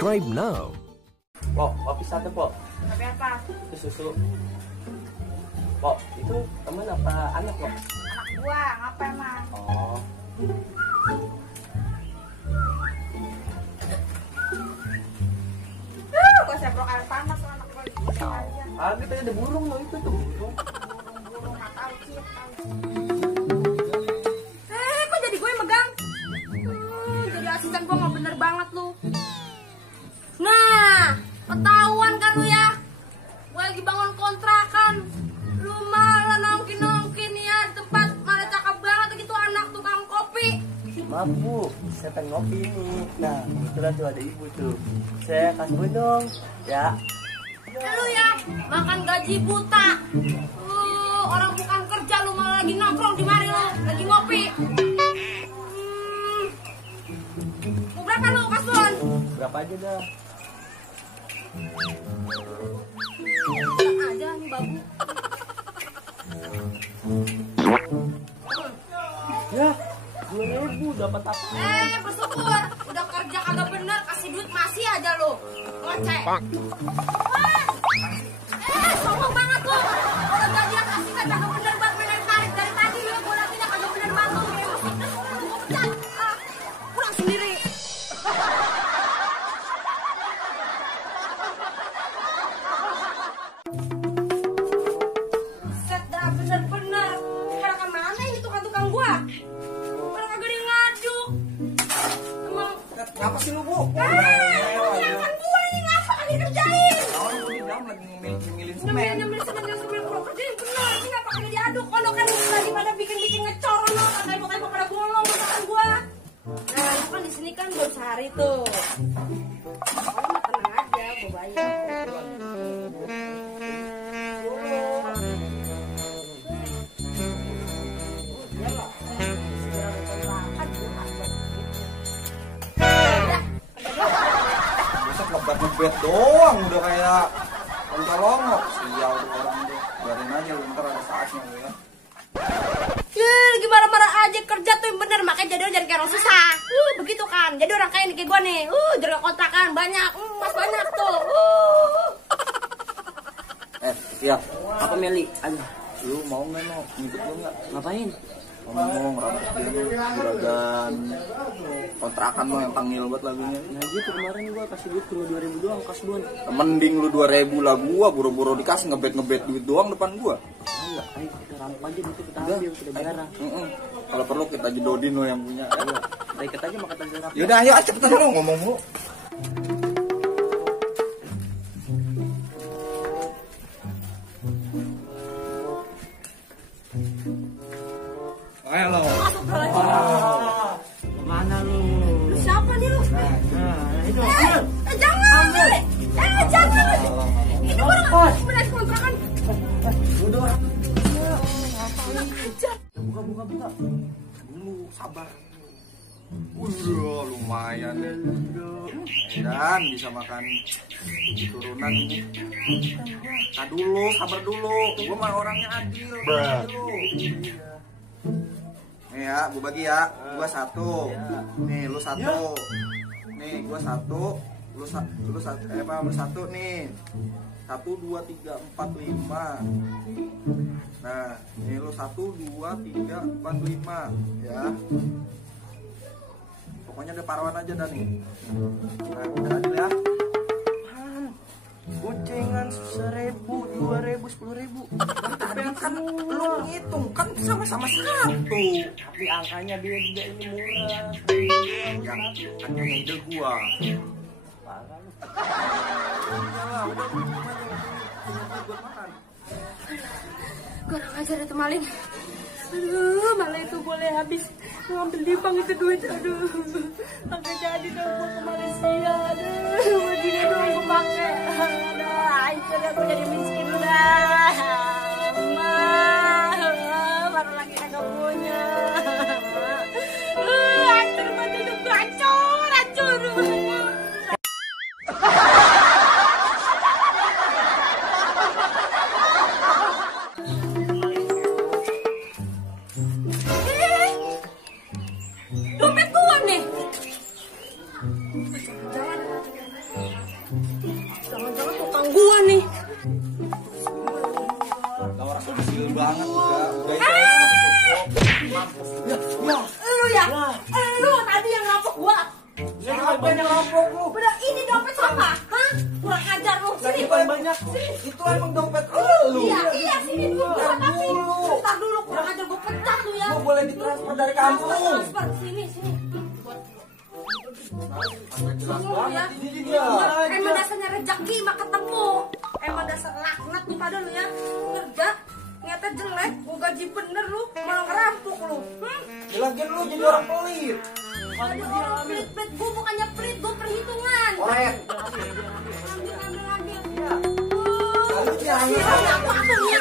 Subscribe now. Po, kopi satu, Po. Kopi apa? Itu susu. Po, itu temen apa anak, Po? Anak gua, ngapa emang? Oh. Gua sebrok air panas sama anak gua gitu aja. Ah, kita ada burung loh, itu tuh burung. Burung nggak tahu sih, tahu. Kok jadi gue yang megang? Jadi asisten gua nggak bener banget lu. Nah, ketahuan kan lu ya? Gua lagi bangun kontrakan. Lu malah nongkin-nongkin ya di tempat malah cakep banget gitu anak tukang kopi. Maaf, Bu. Saya pengen ngopi nih. Nah, kebetulan tuh ada ibu tuh. Saya kasih dong, ya. Lu ya, makan gaji buta. Orang bukan kerja lu malah lagi nongkrong di mari lu, lagi ngopi. Mau berapa lu kasuan? Berapa aja dah? Ada nih babu. Ya, 2.000 dapat apa? Bersyukur. Udah kerja kagak bener, kasih duit masih aja lu. Ngoceh. Sombong banget lu. Kalau gaji yang kasih kan kagak bener buat main tarik dari tadi lu. Gua nantinya kagak bener banget lu. Gua pecat. Pulang sendiri. Set dah bener-bener. Kayak kemana ini tukang-tukang gua? Orang kagak ada yang ngaduk. Emang Ngapa sih lu, Bu? kontrakan gua ini ngapa kan dikerjain? Tahun lu di dalam lagi ngimilin semen. Nyemil semen gua kerjain bener. Ini ngapa kagak diaduk? Kalau kan lagi pada bikin ngecor no, tembok-tembok pada bolong kontrakan gua. Nah, lu kan di sini kan baru sehari tuh. Kalau mah tenang aja, gua bayar. Besok ngebet doang udah kayak loncat-longok. Sial tuh orang tuh. Biarin aja lu, ntar ada saatnya lu ya. Lagi marah-marah aja kerja tuh yang bener, makanya jadi orang kayak orang susah. Begitu kan. Jadi orang kaya nih kayak gua nih. Jadi kontrakan banyak, mas banyak tuh. Ya, apa Meli? Aduh, lu mau nggak mau ngikut lu nggak? Ngapain? Ngomong rapat dulu juragan kontrakan lo yang tangil buat lagunya. Nah gitu kemarin gua kasih duit cuma 2.000 doang, kas duan. Mending lu 2.000 lah, gua buru-buru dikasih ngebet duit doang depan gua. Enggak, ayo kita rampok aja nanti kita ambil, kita biara. Kalau perlu kita jedodin lo yang punya. Ayo, kita ikat aja makan tadi rapi. Yaudah ayo cepetan lo ngomong mulu. Ayo lo. Kemana lu? Siapa nih lu? Nah, itu. Jangan! Jangan! Ini orang beres kontrakan. Udah. Enak aja. Buka. Dulu sabar. Udah lumayan deh. Dan bisa makan turunan ini. Dulu sabar dulu. Gua mah orangnya adil. Nih ya, gua bagi ya. Gua 1. Nih lu 1. Nih gua 1. Lu 1 nih. 1 2 3 4 5. Nah, ini lu 1 2 3 4 5 ya. Pokoknya ada paruan aja dah nih. Nah, kita adil ya. Gocengan 1.000, 2.000, 10.000. Tadi kan lu ngitung kan sama-sama 1. Tapi angkanya dia juga ini murah. Yang kan yang ide gua. Parah lu. Iyalah, udah buat makan. Kurang ajar itu maling. Aduh, malah itu boleh habis ngambil di bank itu duit. Aduh, sampai jadi dong gua ke Malaysia. Aduh, begini dong gua pakai. Aduh, itu dia gua jadi miskin udah. Baru lagi kagak punya. Hancur banget hidup gua, hancur. Lu ya? Lu tadi yang ngapok gua. Siapa yang ngerampok lu? Bener, ini dompet siapa? Hah? Kurang ajar lu. Sini. Banyak. Itu emang dompet lu. Iya, sini dulu gua tapi. Bentar dulu, kurang ajar gua pecat lu ya. Lu boleh ditransfer dari kampung. Transfer sini. Jelas Lu ya. banget ini dia. Emang dasarnya rezeki mah ketemu. Emang dasar laknat lu pada lu ya. Kerja ternyata jelek, gua gaji bener lu, malah ngerampok lu. Lagian lu jadi orang pelit. Jadi orang pelit, gua bukannya pelit, gua perhitungan. Korek. Ambil. Lalu dia Aku nih.